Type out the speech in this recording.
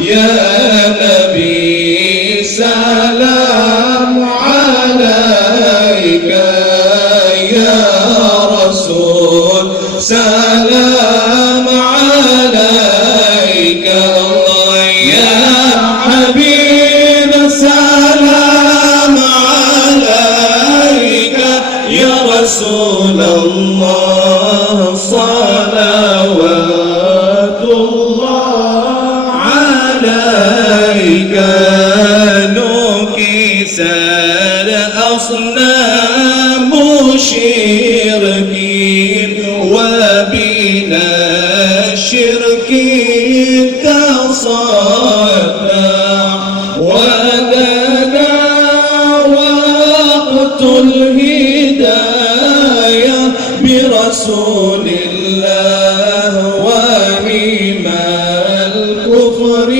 يا نبي سلام عليك، يا رسول سلام عليك، الله يا حبيب سلام عليك، يا رسول الله صلوات الله عليك. نكسر أصنام شركين وبنا الشرك تصدع، ودنا وقت الهداية برسول الله، وهما الكفر